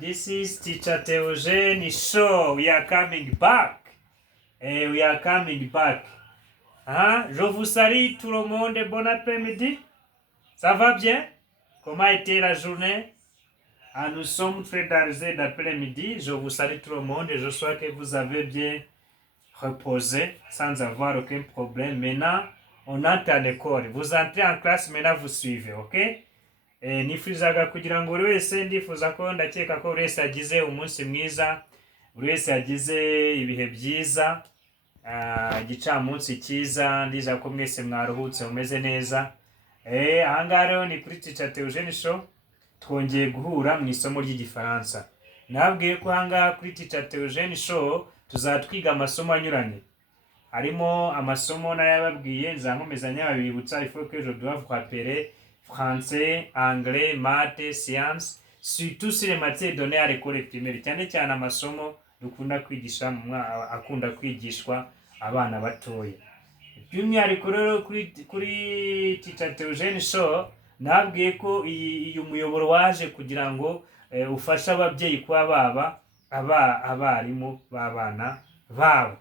This is Teacher Theogene show. We are coming back. We are coming back. Je vous salue tout le monde. Bon après-midi. Ça va bien? Comment était la journée? Nous sommes très tardés d'après-midi. Je vous salue tout le monde et je souhaite que vous avez bien reposé sans avoir aucun problème. Maintenant, on entre à l'école. Vous entrez en classe, maintenant vous suivez, ok? Nifuzaga kugira ngo buri wese ndifuza ko ndakeka ko buri wese yagize umunsi mwiza, buri wese yagize ibihe byiza, igicamunsi cyiza, ndiza ko mwese mwaruhutse mumeze neza. Ahangaha rero ni kuri Teacher Theogene show, twongeye guhura mu isomo ry'igifaransa. Nabwiye ko ahangaha kuri Teacher Theogene show tuzatwiga amasomo anyuranye. Harimo amasomo nayababwiye nzankomezanya babibutsa, il faut que je dois vous rappeler français, anglais, maths, sciences, surtout sur les matières données à l'école primaire. Cyane cyane amasomo dukunda kwigisha akunda kwigishwa abana batoya. By'umwihariko rero kuri Teacher Theogene show nabwiye ko uyu muyoboro waje kugira ngo ufashe ababyeyi kuba baba abarimu b'abana babo.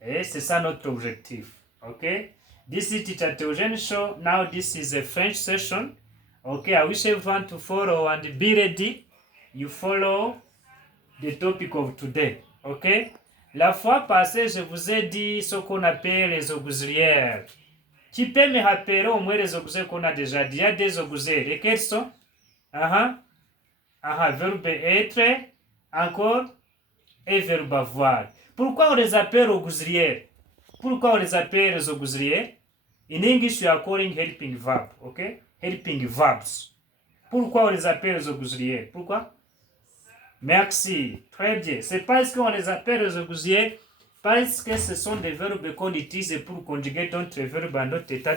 C'est ça notre objectif. Okay? This is Teacher Theogene show. Now this is a French session. Okay, I wish everyone to follow and be ready. You follow the topic of today. Okay? La fois passée, je vous ai dit ce qu'on appelle les auxiliaires. Tu peux me rappeler au moins les auxiliaires qu'on a déjà dit. Il y a des auxiliaires. Et quels sont? Verbe être, encore, et verbe avoir. Pourquoi on les appelle auxiliaires? Pourquoi on les appelle les auxiliaires? In English, we are calling helping verb, okay? Helping verbs. Pourquoi on les appelle les auxiliaires? Pourquoi? Merci. Très bien. C'est parce qu'on les appelle les auxiliaires parce que ce sont des verbes qu'on utilise pour conjuguer d'autres verbes en d'autres états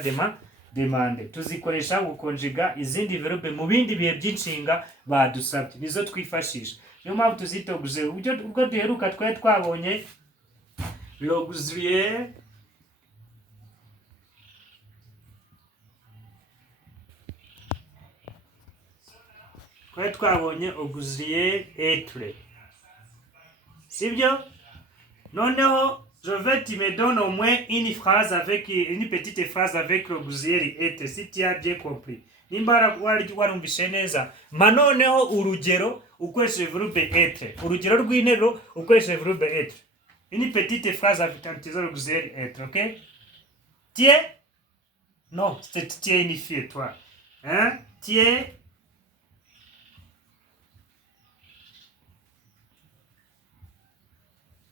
demandés. Tuzikoresha gukonjuga izindi verbe mu bindi bihe by'inshinga badusabye. Nizo twifashisha. Niyo mpamvu tuzita auxiliaire. Ubwo duheruka twari twabonye l'auxiliaire auxiliaire être. C'est bien? Non, je veux que tu me donnes au moins une petite phrase avec l'auxiliaire être, si tu as bien compris. Nimba warumvishe neza. Manoneho urugero ukoresheje verbe être. Urugero rw'interuro ukoresheje verbe être. Une petite phrase avec l'auxiliaire être, ok? Tiens? Non, c'est tiens une fille, toi. Tiens?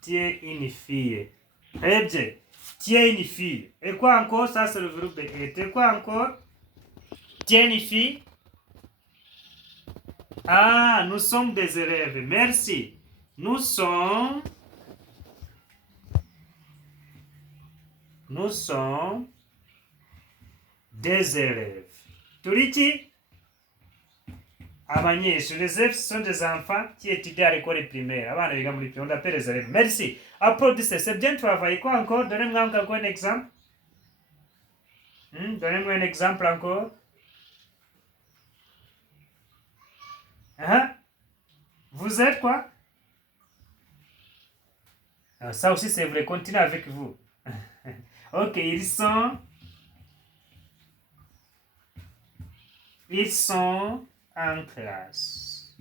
Tiens une fille. Eh bien, tiens une fille. Et quoi encore? Ça, c'est le verbe être. Et quoi encore? Tiens une fille. Nous sommes des élèves. Merci. Nous sommes des élèves. Turiki? Abanyeshuri, les élèves sont des enfants qui étudient à l'école primaire. Abana biga muri primaire, on appelle les élèves. Merci. Applaudissez, c'est bien travaillé. Quoi encore? Donnez-moi encore un exemple. Donnez-moi un exemple encore. Vous êtes quoi? Ça aussi c'est vrai, continuez avec vous. Ok, ils sont en classe.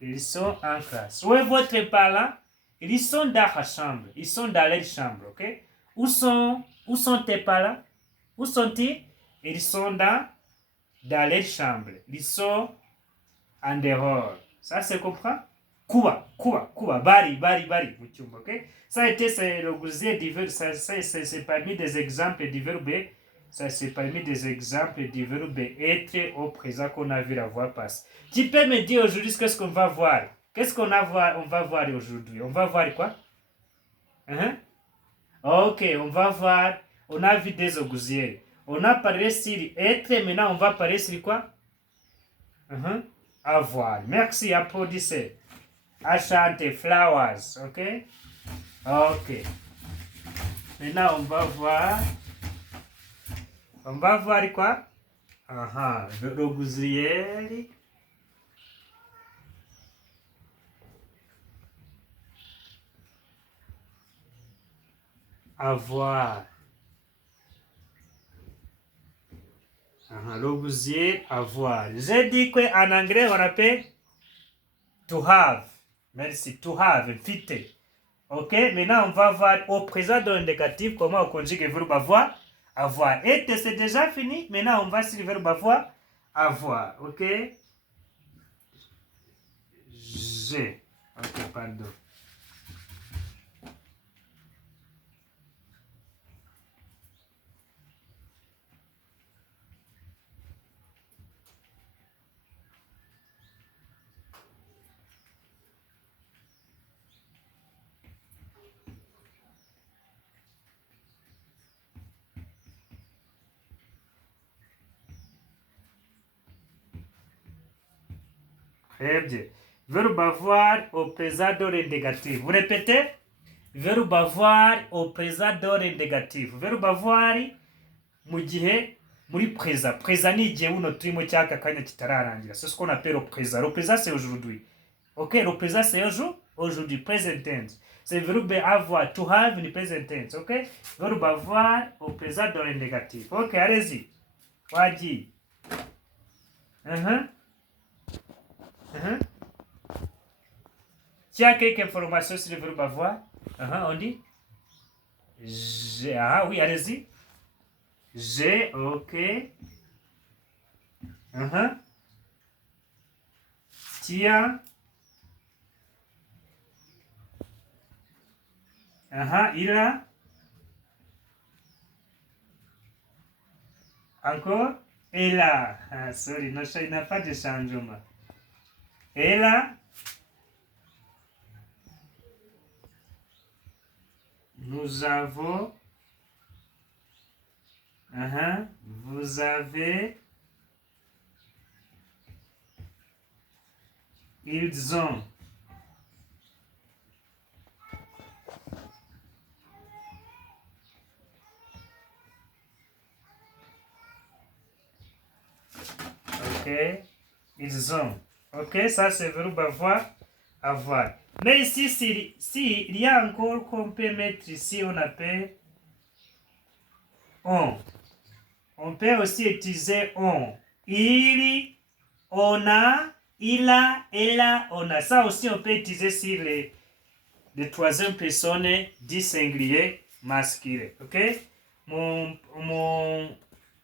Ils sont en classe. Où est votre parent? Ils sont dans la chambre. Ils sont dans leur chambre, ok? Où sont tes parents? Où sont-ils? Ils sont dans leur chambre. Ils sont en dehors. Ça se comprend? Kuba. Bari. Ok? Ça a été l'auxiliaire du verbe. Ça c'est parmi des exemples du verbe. Ça, c'est parmi des exemples du verbe être au présent qu'on a vu la voix passer. Tu peux me dire aujourd'hui qu'est-ce qu'on va voir? Qu'est-ce qu'on va voir aujourd'hui? On va voir quoi? Ok, on va voir. On a vu des auxiliaires. On a parlé sur être, maintenant on va parler sur quoi? Avoir. Merci, applaudissez. Ashanti, flowers, ok? Ok. Maintenant on va voir quoi? Aha, l'auxiliaire. Avoir. L'auxiliaire avoir. J'ai dit qu'en anglais, on appelle to have. Merci, to have, mfite. Ok, maintenant on va voir au présent dans le négatif comment on conjugue le verbe avoir. Avoir. Et c'est déjà fini. Maintenant on va sur le verbe avoir. Avoir. Ok. J'ai. Ok, pardon. Très bien. Verbe avoir au présent dans le négatif. Vous répétez? Verbe avoir au présent dans le négatif. Verbe avoir mu gihe muri présent. Présent ni igihe buno turimo cyaka kanya kitararangira. C'est ce qu'on appelle le présent. Le présent c'est aujourd'hui. Ok, le présent c'est aujourd'hui. Present tense. C'est le verbe avoir. To have ni present tense. Ok? Verbe avoir au présent dans le négatif. Ok, allez-y. Waji. Tu as quelques informations sur le verbe avoir? On dit? J'ai. Ah oui, allez-y. J'ai, ok. Tiens. Il a. Encore? Elle a. Ah, sorry, non, il n'a pas de changement. Elle a. Nous avons. Vous avez. Ils ont. Ok. Ils ont. Ok, ça c'est le verbe avoir. Avoir. Mais ici, il y a encore qu'on peut mettre ici, on appelle on. On peut aussi utiliser on. Il, on a, il a, elle a, on a. Ça aussi, on peut utiliser sur les troisième personne du singulier masculin. Ok? Mon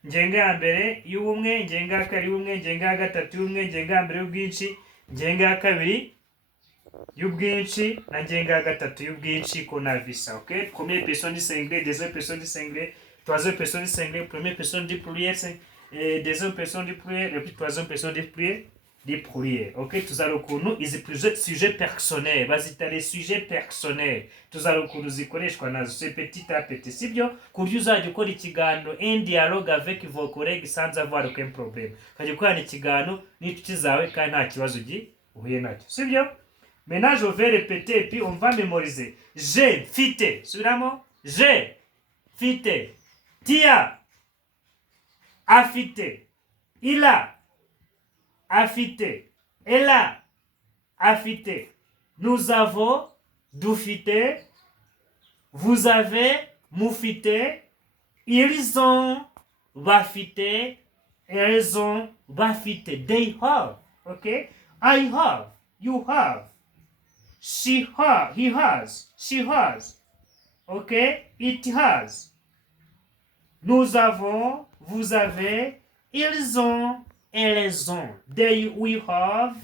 ngenga ya mbere y'ubumwe, ngenga ya kabiri y'ubumwe, ngenga ya gatatu y'ubumwe, ngenga ya mbere y'ubwinshi, ngenga ya kabiri y'ubwinshi na ngenga ya gatatu y'ubwinshi qu'on a vu ça. Ok? Première personne du singulier, deuxième personne du singulier, troisième personne du singulier, première personne du pluriel, deuxième personne du pluriel, et puis troisième personne du pluriel. Ok, tuzarukuntu izi sujet personnel bazita les sujets personnels tuzarukuntu zikoreshwa nazo c'est petit à petit sibyo kuryo uzajya ukora ikiganiro un dialogue avec vos collègues sans avoir aucun problème kajya ukorana ikiganiro n'inshuti zawe kandi nta kibazo uhuye nacyo sibyo. Maintenant je vais répéter et puis on va mémoriser. J'ai fité subiramo. J'ai fité. Tia a fité. Il a affité. Elle a affité. Nous avons doufité. Vous avez moufité. Ils ont bafité. Elles ont bafité. They have. Okay? I have. You have. She has. He has. She has. Okay? It has. Nous avons. Vous avez. Ils ont. Elles ont. They, we have,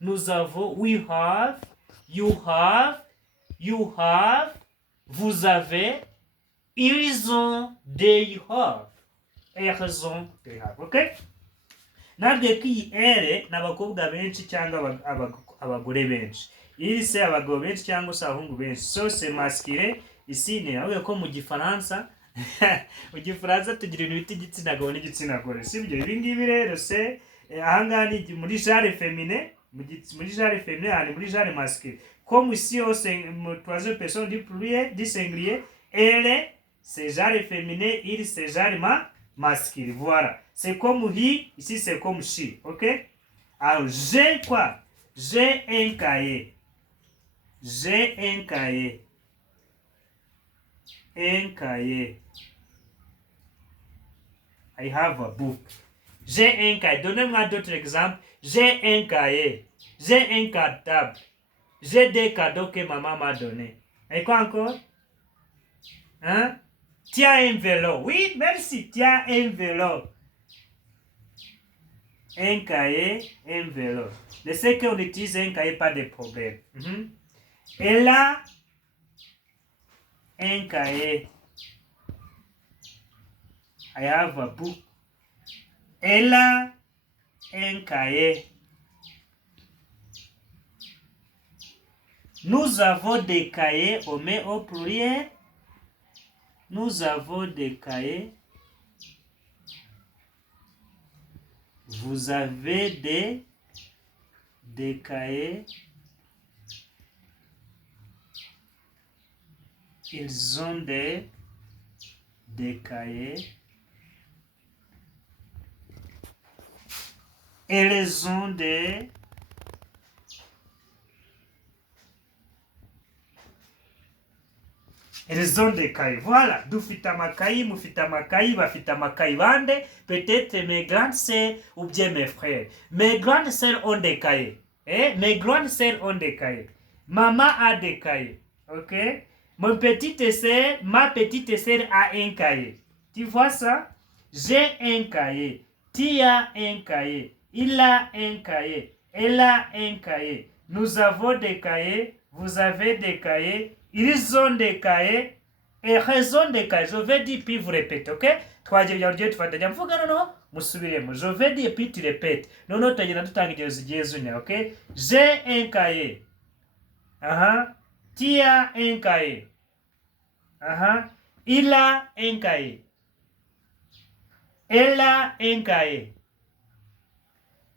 nous avons, we have, you have, vous avez, ils ont, they have, elles ont, they have. Ok? Nabwiye ko iyi ere ni abakobwa benshi cyangwa abagore benshi. Iri se abagabo benshi cyangwa se abahungu benshi. So c'est masculin. Ici ni nawe ko mu gifaransa mu gifaransa tugira ibintu bita igitsina gabo n'igitsina gore sibyo. Ibi ngibi rero se ahangaha ni muri genre féminin, muri genre féminin ari muri genre masculin. Comme ici au troisième personne du pluriel du singulier, elle c'est genre féminin, il c'est genre masculine. Voilà. C'est comme he, ici c'est comme she. Ok? Alors, j'ai quoi? J'ai un cahier. J'ai un cahier. Un cahier. I have a book. J'ai un cahier. Donnez-moi d'autres exemples. J'ai un cahier. J'ai un cartable. J'ai des cadeaux que maman m'a donnés. Et quoi encore? Hein? Tu as un vélo. Oui, merci. Tu as un vélo. Un cahier, un vélo. Je sais qu'on utilise un cahier, pas de problème. Elle a un cahier. I have a book. Elle a un cahier. Nous avons des cahiers, on met au pluriel. Nous avons des cahiers. Vous avez des cahiers. Ils ont des cahiers. Elles ont des Elles ont des cahiers. Voilà. Dufite amakayi, mufite amakayi, bafite amakayi bande. Peut-être mes grandes sœurs ou bien mes frères. Mes grandes sœurs ont des cahiers. Mes grandes sœurs ont des cahiers. Maman a des cahiers. Ok? Ma petite sœur a un cahier. Tu vois ça? J'ai un cahier. Tu as un cahier. Il a un cahier. Elle a un cahier. Nous avons des cahiers. Vous avez des cahiers. Ils ont des cahiers. Et raison des cahiers. Je vais dire puis vous répétez, ok? Je vais dire puis tu répètes. Non, ok? J'ai un cahier. Tu as un cahier. Il a un cahier. Elle a un cahier.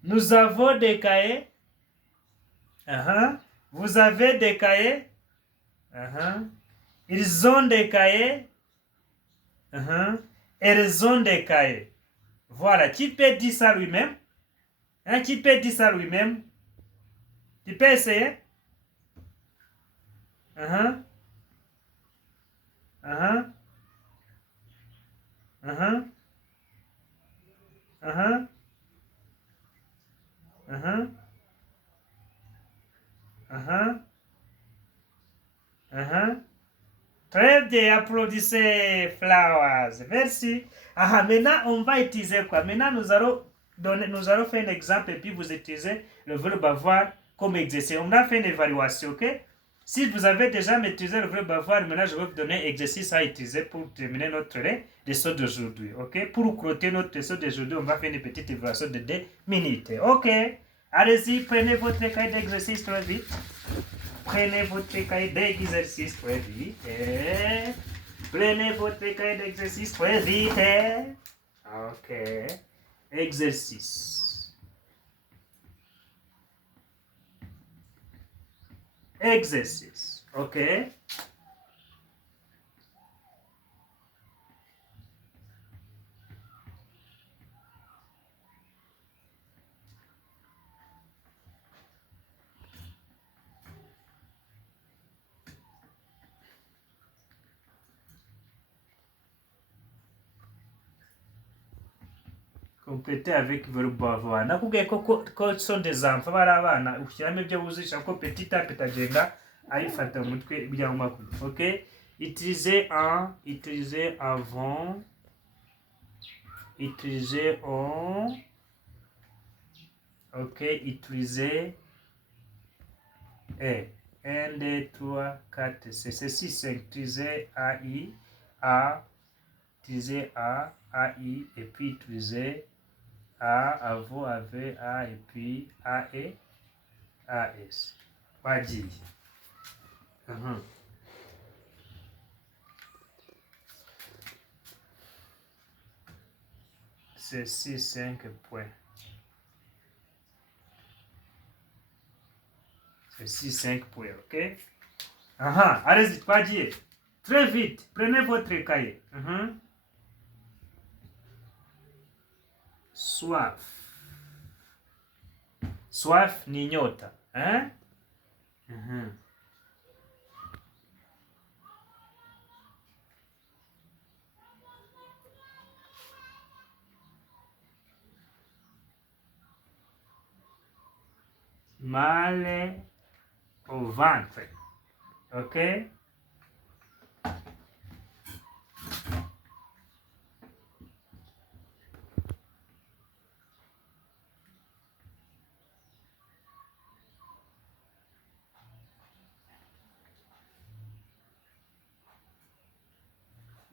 Nous avons des cahiers. Vous avez des cahiers. Ils ont des cahiers. Elles ont des cahiers. Voilà, tu peux dire ça lui-même. Tu peux dire ça lui-même. Tu peux essayer. Très bien, applaudissez Flowers. Merci. Maintenant, on va utiliser quoi? Maintenant, nous allons faire un exemple et puis vous utilisez le verbe avoir comme exercice. On a fait une évaluation, ok? Si vous avez déjà maîtrisé le verbe avoir, maintenant je vais vous donner un exercice à utiliser pour terminer notre leçon d'aujourd'hui, ok? Pour clôturer notre leçon d'aujourd'hui, on va faire une petite évaluation de 2 minutes, ok? Allez-y, prenez votre cahier d'exercice très vite. Prenez votre cahier d'exercice très vite. Prenez votre cahier d'exercice très vite. Ok. Exercice. Exercice. Ok. Compléter avec verbe avoir. Nakubwiye ko sont des enfants bari abana ushyiramo ibyo wuzisha ko petit a petit agenda ayifata mu mutwe bijya mu makuru. Ok? Utiliser en, utiliser avant, utiliser en. Ok, utiliser et 1, 2, 3, 4, c'est 6, 5, utiliser AI, A, utiliser A, AI, et puis utiliser A, avant, avec A, et puis AE, AS. Pas dit. C'est 6, 5 points. C'est 6, 5 points, ok? Allez-y, pas dire. Très vite, prenez votre cahier. Soif. Soif ni nyota. Hein? Mal au ventre. Ok?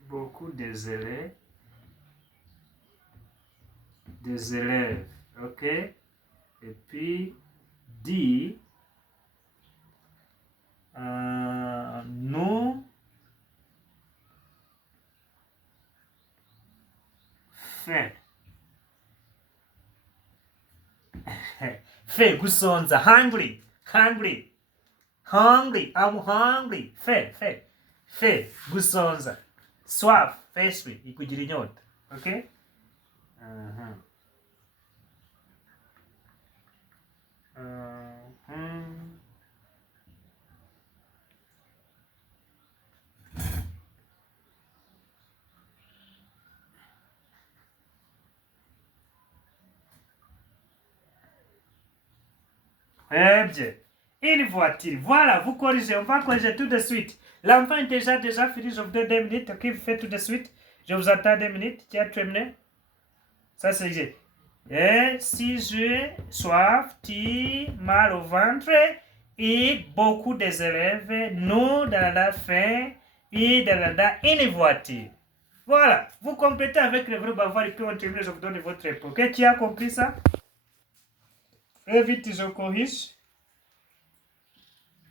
Beaucoup des élèves. Ok? Et puis, dit, nous fait. Fait, gusonza, hungry. I'm hungry. Fait, gusonza. Soif, thirsty, ikugira inyota. Ok? Très bien. Une voiture. Voilà, vous corrigez. On va corriger tout de suite. L'enfant est déjà fini. Je vous donne 2 minutes. Ok, vous faites tout de suite. Je vous attends 2 minutes. Tu as terminé? Ça, c'est easy. Et si j'ai soif, mal au ventre, et beaucoup des élèves, nous, dans la faim, et dans une voiture. Voilà. Vous complétez avec le verbe avoir et puis on termine. Je vous donne votre réponse. Ok, tu as compris ça? Très vite, je corrige.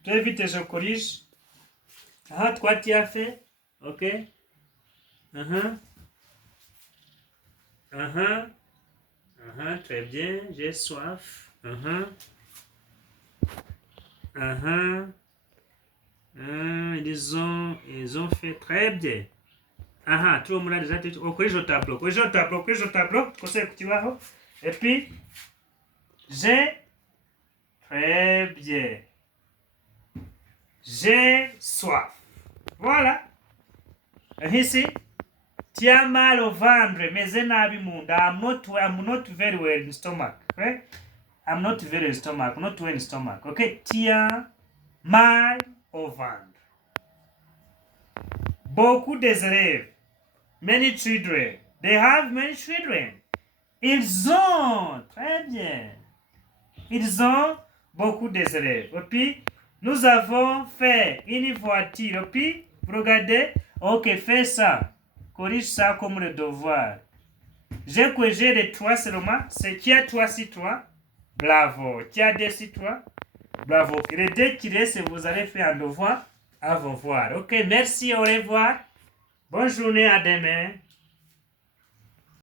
Très vite, je corrige. Ah, toi, tu as fait? Ok. Très bien. J'ai soif. Ils ont fait très bien. Tout le monde a déjà dit. Corrige au tableau. Tu vois? Et puis, j'ai très bien. J'ai soif. Voilà. Ici, tu as mal au ventre, mais I'm not very well in stomach. Okay? I'm not very in stomach. Not well in stomach. Okay? Tu as mal au ventre. Beaucoup d'élèves. Many children. They have many children. Ils ont. Très bien. Ils ont beaucoup d'élèves. Et puis, nous avons fait une voiture. Et puis, vous regardez. Ok, fais ça. Corrige ça comme le devoir. J'ai corrigé les 3 seulement. C'est qui a 3 sur 3. Bravo. Qui a 2 sur 3. Bravo. Les 2 qui restent, vous allez faire un devoir. À vous voir. Ok, merci, au revoir. Bonne journée, à demain.